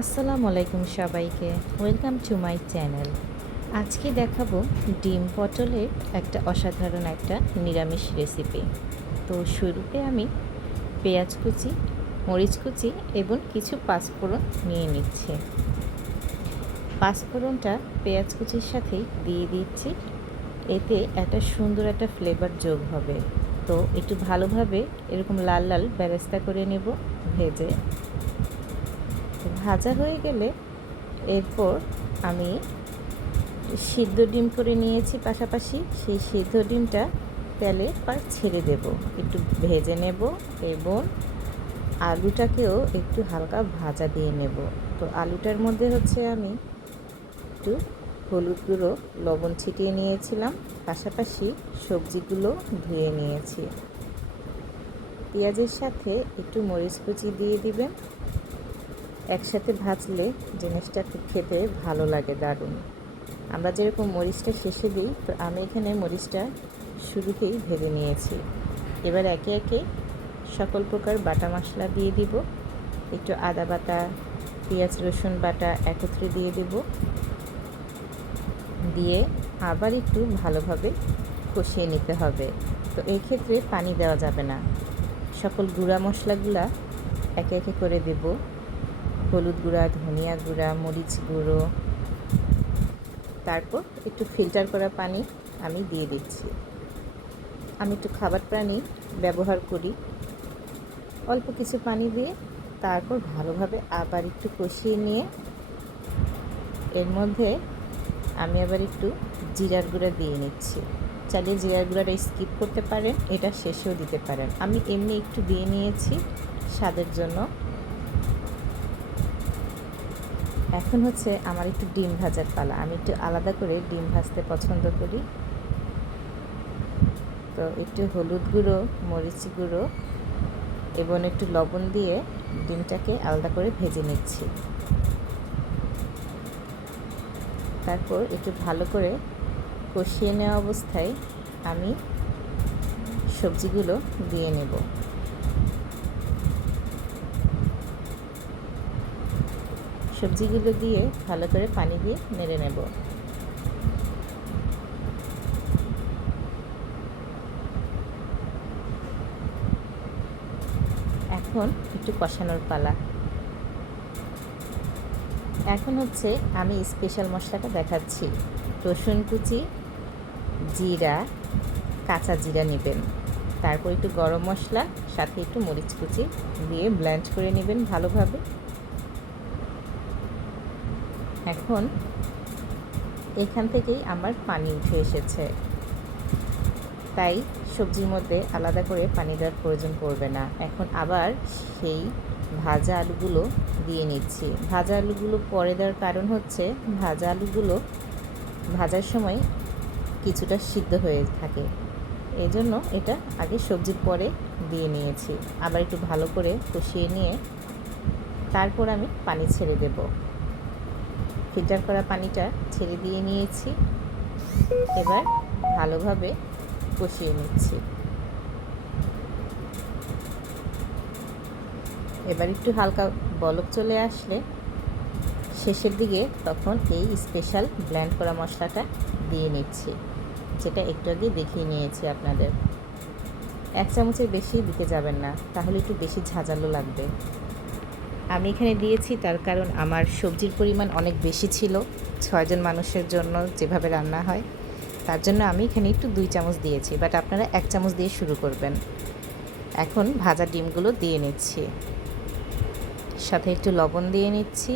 আসসালামু আলাইকুম সবাইকে ওয়েলকাম টু মাই চ্যানেল আজকে দেখাবো ডিম পটলের একটা অসাধারণ একটা নিরামিষ রেসিপি তো শুরুতে আমি পেঁয়াজ কুচি, মরিচ কুচি এবং কিছু পাঁচফোড়ন নিয়ে নিচ্ছি। পাঁচফোড়নটা পেঁয়াজ কুচির সাথেই দিয়ে দিচ্ছি। এতে একটা সুন্দর একটা ফ্লেভার যোগ হবে। তো একটু ভালোভাবে এরকম লাল লাল ব্যবস্থা করে নেব, ভেজে। ভাজা হয়ে গেলে এরপর আমি সিদ্ধ ডিম করে নিয়েছি পাশাপাশি। সেই সিদ্ধ ডিমটা তেলে পার ছেড়ে দেব। একটু ভেজে নেব এবং আলুটাকেও একটু হালকা ভাজা দিয়ে নেব। তো আলুটার মধ্যে হচ্ছে আমি একটু হলুদ গুঁড়ো, লবণ ছিটিয়ে নিয়েছিলাম। পাশাপাশি সবজিগুলো ধুয়ে নিয়েছি। পেঁয়াজের সাথে একটু মরিচ কুচি দিয়ে দিবেন। একসাথে ভাজলে জিনিসটা খেতে ভালো লাগে দারুণ। আমরা যেরকম মরিচটা শেষে দিই আমি এখানে মরিচটা শুরুতেই ভেজে নিয়েছি। এবার একে একে সকল প্রকার বাটা মশলা দিয়ে দিব। একটু আদা বাটা, পেঁয়াজ, রসুন বাটা একত্রে দিয়ে দেব। দিয়ে আবার একটু ভালোভাবে কষিয়ে নিতে হবে। তো এই ক্ষেত্রে পানি দেওয়া যাবে না। সকল গুঁড়া মশলাগুলা একে একে করে দেবো। হলুদ গুঁড়া, ধনিয়া গুঁড়া, মরিচ গুঁড়ো। তারপর একটু ফিল্টার করা পানি আমি দিয়ে দিচ্ছি। আমি একটু খাবার পানি ব্যবহার করি। অল্প কিছু পানি দিয়ে তারপর ভালোভাবে আবার একটু কষিয়ে নিয়ে এর মধ্যে আমি আবার একটু জিরার গুঁড়া দিয়ে নিচ্ছি। চাইলে জিরার গুঁড়াটা স্কিপ করতে পারেন, এটা শেষেও দিতে পারেন। আমি এমনি একটু দিয়ে নিয়েছি স্বাদের জন্য। এখন হচ্ছে আমার একটু ডিম ভাজার পালা। আমি একটু আলাদা করে ডিম ভাজতে পছন্দ করি। তো একটু হলুদ গুঁড়ো, মরিচ গুঁড়ো এবং একটু লবণ দিয়ে ডিমটাকে আলাদা করে ভেজে নিচ্ছি। তারপর একটু ভালো করে কষিয়ে নেওয়া অবস্থায় আমি সবজিগুলো দিয়ে নেব। সবজিগুলো দিয়ে ভালো করে পানি দিয়ে নেড়ে নেব। এখন একটু কষানোর পালা। এখন হচ্ছে আমি স্পেশাল মশলাটা দেখাচ্ছি। রসুন কুচি, জিরা, কাঁচা জিরা নেবেন। তারপর একটু গরম মশলা, সাথে একটু মরিচ কুচি দিয়ে ব্ল্যান্ড করে নেবেন ভালোভাবে। এখন এখান থেকেই আমার পানি উঠে এসেছে। তাই সবজির মধ্যে আলাদা করে পানি দেওয়ার প্রয়োজন পড়বে না। এখন আবার সেই ভাজা আলুগুলো দিয়ে নিচ্ছি। ভাজা আলুগুলো পরে দেওয়ার কারণ হচ্ছে ভাজা আলুগুলো ভাজার সময় কিছুটা সিদ্ধ হয়ে থাকে। এই জন্য এটা আগে সবজির পরে দিয়ে নিয়েছি। আবার একটু ভালো করে কষিয়ে নিয়ে তারপর আমি পানি ছেড়ে দেবো। ফিল্টার করা পানিটা ছেড়ে দিয়ে নিয়েছি। এবার ভালোভাবে কষিয়ে নিচ্ছি। এবার একটু হালকা বলক চলে আসলে শেষের দিকে তখন এই স্পেশাল ব্ল্যান্ড করা মশলাটা দিয়ে নিচ্ছি, যেটা একটু আগে দেখিয়ে নিয়েছি আপনাদের। এক চামচের বেশি দিতে যাবেন না, তাহলে একটু বেশি ঝাঁঝালো লাগবে। আমি এখানে দিয়েছি, তার কারণ আমার সবজির পরিমাণ অনেক বেশি ছিল, ছয়জন মানুষের জন্য যেভাবে রান্না হয়। তার জন্য আমি এখানে একটু দুই চামচ দিয়েছি বাট আপনারা এক চামচ দিয়ে শুরু করবেন। এখন ভাজা ডিমগুলো দিয়ে নিচ্ছি। সাথে একটু লবণ দিয়ে নিচ্ছি।